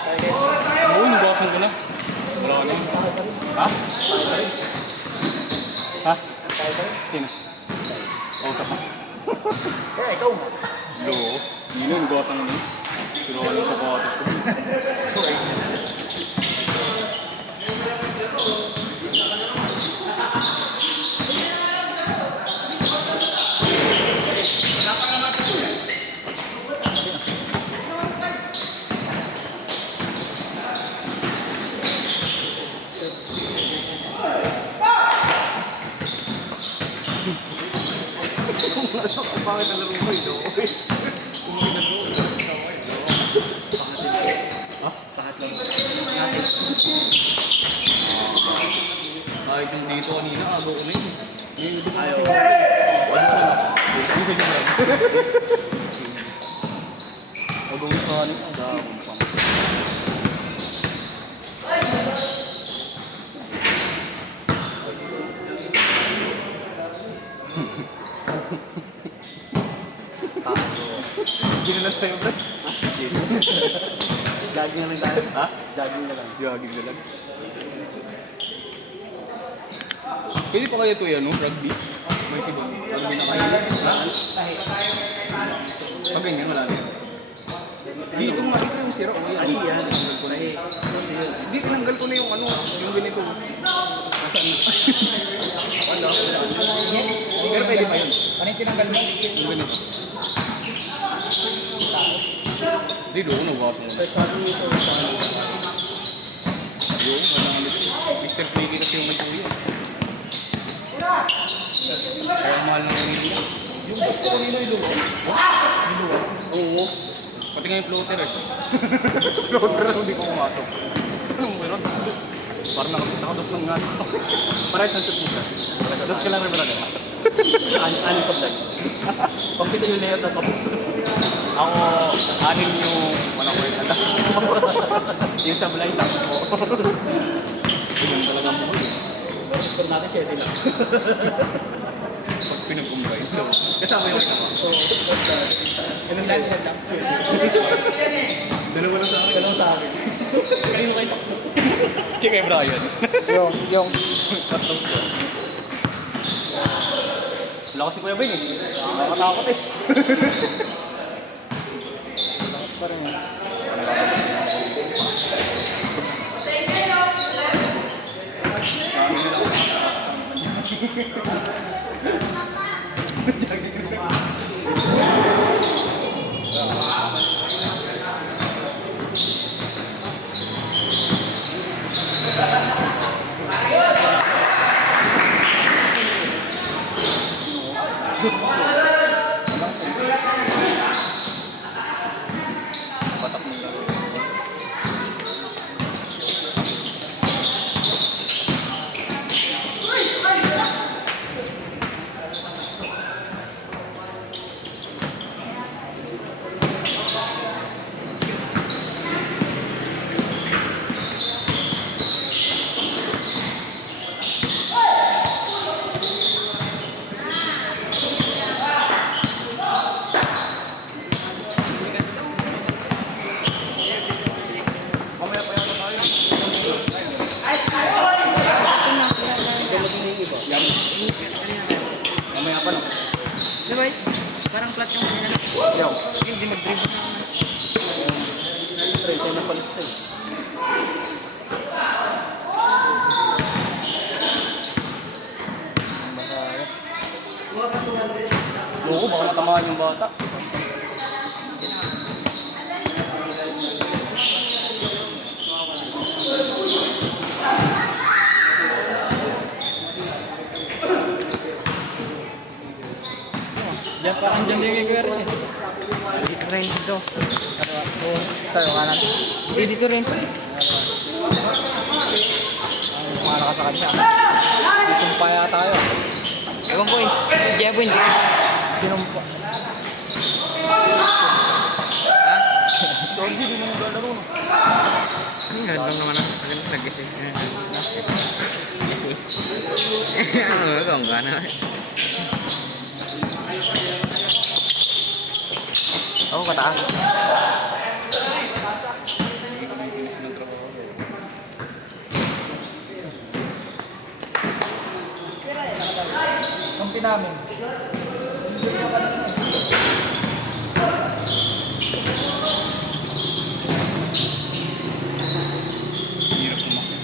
Oo, nabawasan ko na. Wala ka na yun. Ha? Ha? Sino? Oo, tapa. Eh, ikaw mo. Oo. Hindi na, nabawasan ko na yun. Sinuha lang sa kawatas ko. Bakit ang laro ko ito? Kahit yung dito kanina, agaw ko na yun. Ayaw. Agaw ko sa kanina, agaw ko pa. Hindi na lang tayo, bro. Jogging na lang tayo. Ha? Jogging na lang. Jogging na lang. Pwede pa kaya ito yan, no? Rugby? May tiba. Rugby na kayo. Ha? Pag ganyan, wala na yan. Dito nga, ito yung sira. Ay, yan. Tinanggal ko na eh. Hindi, tinanggal ko na yung ano, yung ganito. Nasaan na? Wala. Pero pwede pa yun. Ano yung tinanggal mo? Yung ganito. Hindi, doon. Nawapo mo. Yung, wala nga nito. Mr. Piggy kasi yung may kuya. Kaya mahal na rin yun. Yung gusto ko nino yung luwa. Oo. Pati nga yung floater eh. Floater na hindi ko pumasok. Anong meron? Parang nakados ng nga. Parang isang tutusan. Dos ka lang rin brother. Anin sa vlog. Pagkita yung layout na tapos. Ako, anin yung walang kwenta lang. Yung sa blind lang po. Ganun talaga mo eh. Pero natin 7 lang. Pag pinag-combine. Kasama yung ito. Anong dahil na lang? Dalawa na sa akin. Dalawa sa akin. Kanino kayo takbo? Kaya kay Brian. Yung. Lakas si Kuya Ben eh. Nakakatakot eh. Lakas pa rin. Patak nila. Mamaya pa yata tayo. Yan. Mamaya pa lang. Diba? Parang flat yung kanina. Yaw. Hindi mag-dribble na. Siyempre, tayo na palista eh. Oo, baka matamaan yung bata. Diyan parang dyan din yung gawin eh. Dito rin dito. Sa'yo kanan. Hindi dito rin. Kumana ka sa kanya. Isumpa yata tayo. Ewan ko eh. Jebon. Sinumpa. Ha? Sorry, di mo naglalaro. Ang ganda naman ako. Ang nag-isip. Ano ba? Ang gana. Ako kataas. duty namin. Hirap tumakbo.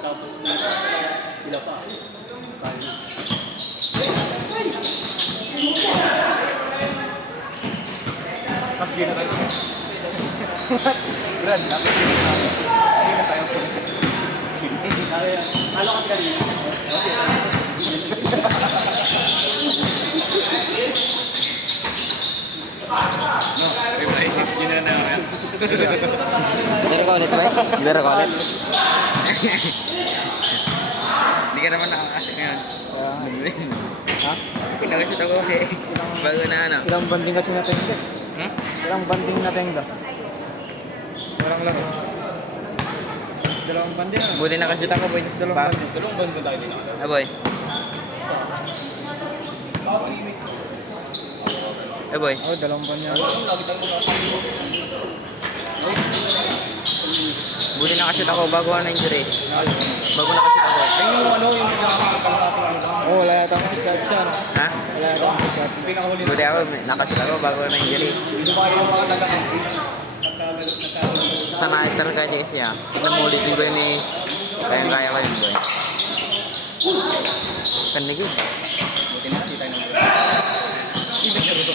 Tapos sila pa. Mas gina tayo. Brad, dapat gina tayo. Halo ka kanina. No, gina na yan. Laro ka ulit, boy? Laro ka ulit? Hindi ka naman nakakasya ngayon. Ha? Pinakasya ako eh. Bago na ano. Ilang banding kasi natin ito. Hmm? Ilang banding natin ito. Parang lang. Dalawang banding ah. Buti nakashoot ako, boy. Dalawang banding. Dalawang band ko tayo din. Ah, boy. Eh, boy. Oh, dalawang banding. Buti nakashoot ako bago na injury. Bago nakashoot ako. Yung ano, yung pinakakalapang ano lang. Oh, wala yata akong card siya. No? Ha? Wala yata akong card. Pinakahuli. Buti ako, nakashoot ako bago na injury. Dito pa yung mga talagang Sa master ka di siya. Namulitin ko yun eh. Kaya-kaya ko yun, boy. Kanigid. buti na, di tayo nang hindi siya rito.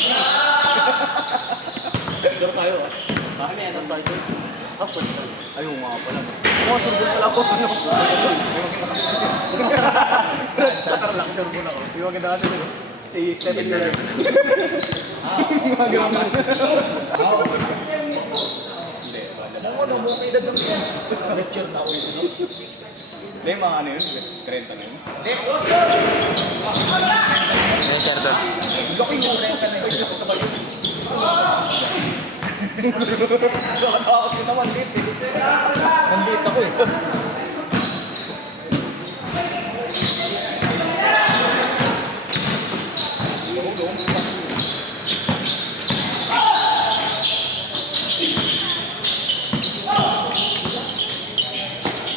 Dito tayo. Bakit may anong tayo? Ayaw nga pala. Surbol pala ako. Sakar lang, surbol ako. Yung maganda kasi dito. Si Stephen Miller. Hindi, mga ano yun? 30 na yun. Yan, sir, doon. Laki yung 30 na yun. Ako naman late eh. Nandito ako eh.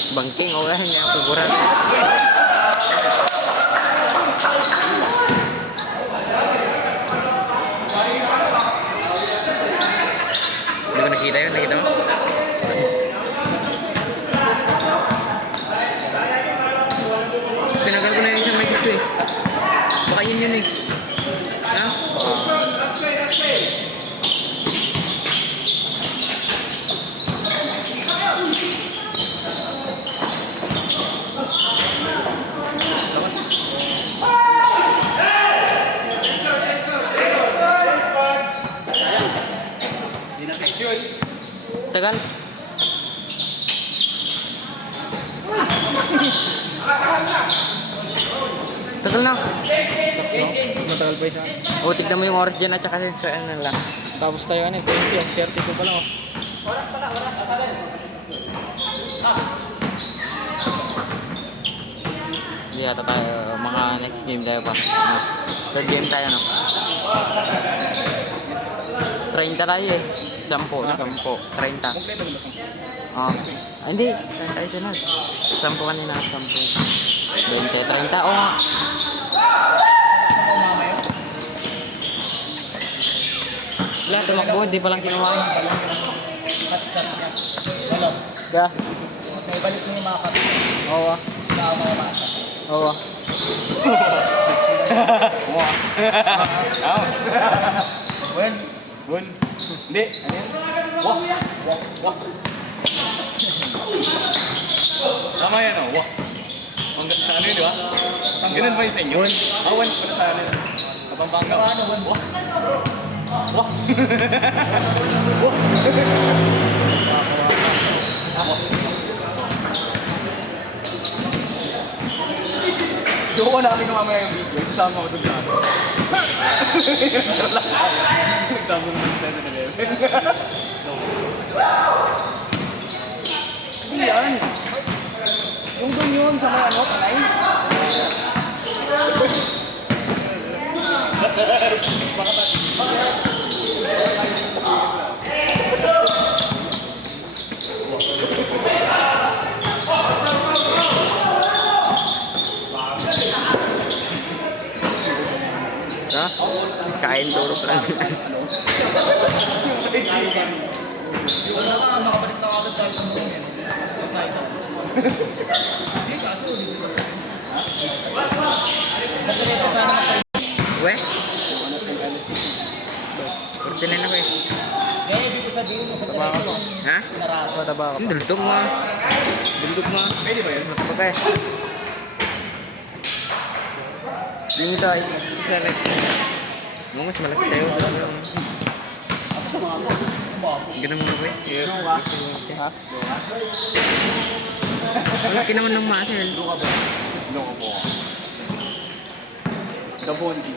Bangking, okay lang yung kuburan. Hindi ko nakita yun, nakita mo? Tinagal ko na yung isang mic ko eh. Baka yun yun eh. Ha? tagal. Tagal na. Matagal pa isa. O, tignan mo yung oras dyan at saka sa ano lang. Tapos tayo 20 and 32 pa lang. Hindi yata tayo, mga next game tayo pa. No? Third game tayo, no? 30 tayo eh. 10. 30. Oh. Ah, hindi. 30 tayo sunod. 10 kanina. 10. 20. 30. Oo nga. Wala, tumakbo. Hindi pa lang kinuha. Kaya? May balik mo yung mga kapit. Oo. Na mga masa. Oo. Bun. Bun. Hindi. Ano yan? Wah. Wah. Wah. Tama yan, oh. Wah. Sa ano yun, di ba? Ganun ba yun sa inyo? Awan pala sa ano yun. Kapambanga. Ano, wan? Wah. Wah. Doon ko namin mamaya yung video. Kasama ko doon sa ano. Kasama ko doon sa 7-Eleven. Hindi yan. Yung doon yun sa may ano, kanay. Ha? Kain turok lang. Weh? 49 na ba eh? Eh, ibig ko sabihin mo sa teleso. Ha? Narado. Mataba ka pa. Duldog mo. Duldog mo. Pwede ba yun? Okay. Yung ito ay salit. Mo mas malaki tayo. Ganun mo ba eh? Ha? Malaki naman ng muscle. Loko po. Kabondi.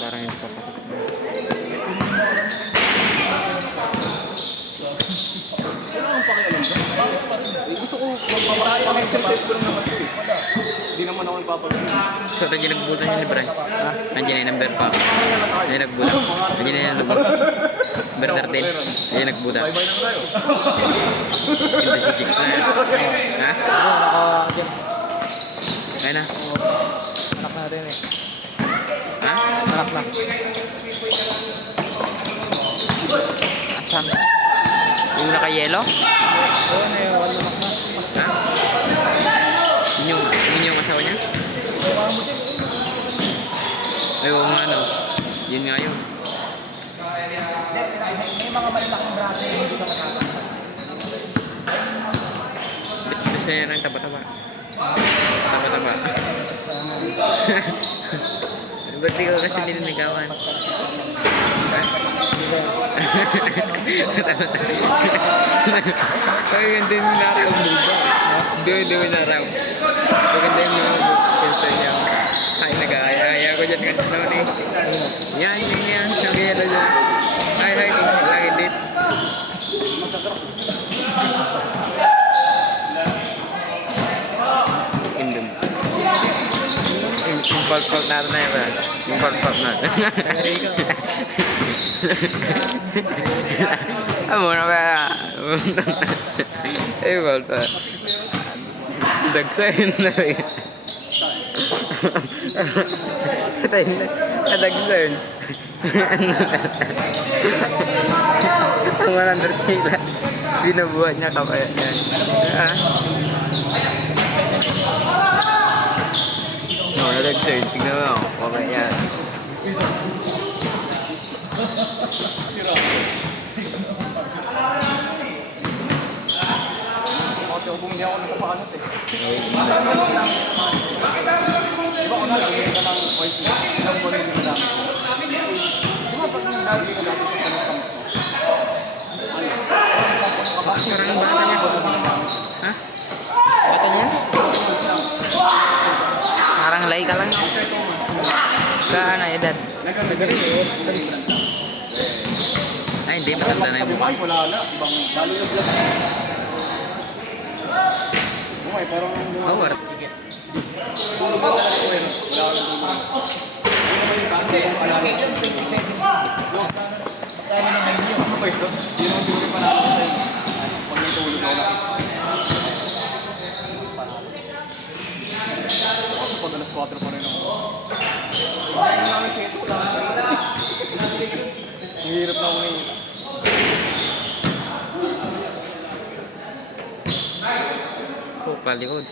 Parang yung papasok. Ano ang pakialam ba? Gusto ko magpapakita ng exercise ko lang naman ito eh. Hindi naman ako nagpapagod. So, nandiyan nagbulan yung libre. Nandiyan na yung number pa. Nandiyan nagbulan. Nandiyan na yung number. Number 13. Nandiyan nagbulan. Bye-bye lang tayo. Ganda si Chicks na yan. Ha? Naka-games. Kaya na. Anak natin eh. Ha? Anak na. Asan? Yung naka-yellow? Ayun eh, wala mas na. Ha? Yun yung asawa niya? Ay, oo nga no. Yun nga yun. May mga malaking braso eh, hindi ka masasaktan. Ba't gusto niya ng taba-taba? Taba-taba. Ba't di ko kasi nilinigawan? Ha? Ay, ganda yung naraw mo ba? Doon yung naraw. Maganda yung mga pinsa niya. Ay, nag-aaya-aya ko dyan kasi noon eh. Yan. Nag-yelo dyan. Ay, lagi dit. Indom. Yung palt-palt natin na yun ba? Yung palt-palt natin. Amo na ba? Eh, palt-palt. Dagsayin na rin. Dagsayin. Ang 100 kila. Binabuhat niya kapaya yan. No, nadagsayin. Tignan mo. Okay yan. Kasi kung hindi ako nagpapaanot eh. Okay. Di ba ako na, bumili ka ng white meat. Ilang buwan hindi ka na. Di ba pag lagi ko dati sa tanong mo. Parang ang bata niya. Ha? Bata niya? Parang lay ka lang. Kaana edad? Nagagaling yun. Ay, hindi. Matanda na yun. Ay, wala na. Ibang balo yung vlog. Okay, parang... Oh, war. Tulog na talaga ko yun. Wala ka na tulog. Okay, yun, 27. Pagkano na ngayon yun? Ano ba ito? Yun ang dulo pa natin sa'yo. Pag may tulog ako nakita. Ako pag alas 4 pa rin ako. Ay, hindi namin siya ito. Ang hirap na ako ngayon. Oh, palikod.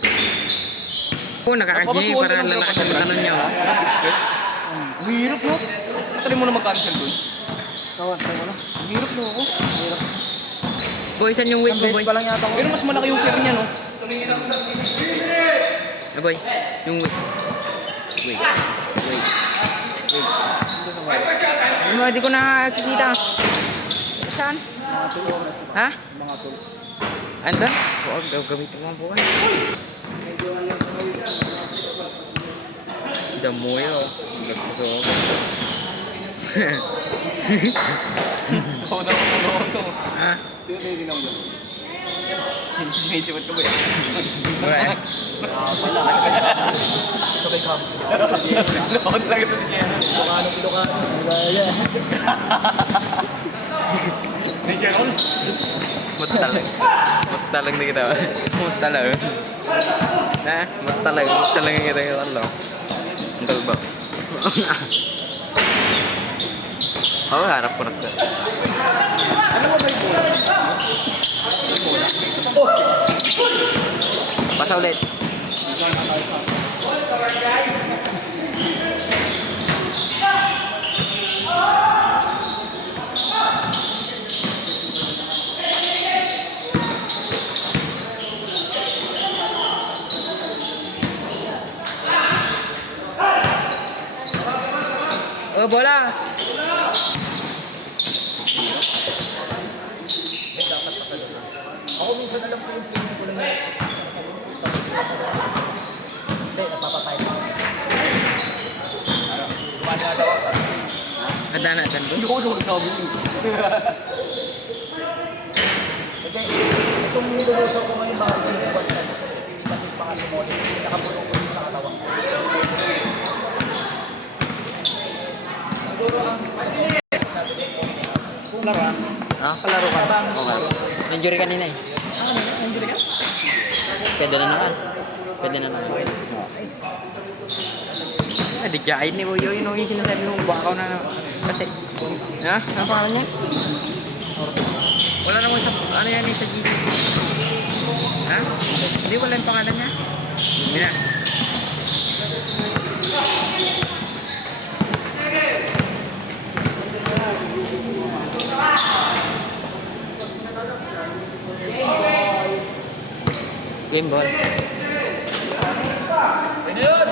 Oh, nakakaginig para lalakas ang kanon niya. Oh. Ang hirap, no? Tali mo na mag-cancel doon. Kawan, tayo mo na. Ang hirap, no? Ang hirap. Boy, saan yung weight mo, boy? Pa lang yata ako. Pero mas malaki yung fear niya, no? Ah, boy, yung weight. Wait. Di ko nakikita. Saan? Ha? Mga tools. Anda? Huwag daw gamitin mo ang buhay. Damo yun. Nagpuso ko. Oo na ako to. Ha? Sino tayo din ako doon? Sinisipat ko ba yan? Wala eh. Sabay ka. Nakakot lang ito si Kiana. Ano kilo ka? Hindi siya ako. Matalag. Matalag na kita. Matalag. Ha? Matalag. Matalag na kita. Ano? Ang talba. Oo, harap ko na ka. Ano mo ba yung bola? Pasa ulit. Oh, bola. Dapat pasalo na. Ako minsan alam ko yung feeling ko lang yung hindi, napapatay ko. Kumanda daw ako. Adana, adana. Hindi ko tulog sa amin. Hindi, itong lulusaw ko ngayon mga receiving confidence na iba't yung mga sumuli, nakabulong ko yung sa katawan ko. Siguro ang sabi din ko, kung laro Ah, palaro ka. Okay. Injury kanina eh. nandiyo ka? Pwede na naman. Pwede na naman. Ah, di kaya ni Boyo yun yung sinasabi mong bakaw na kasi. Ha? Ano pangalan niya? Wala naman sa, ano yan eh, sa GC. Ha? Hindi, wala yung pangalan niya. Hindi na. Game ball. Pwede yun!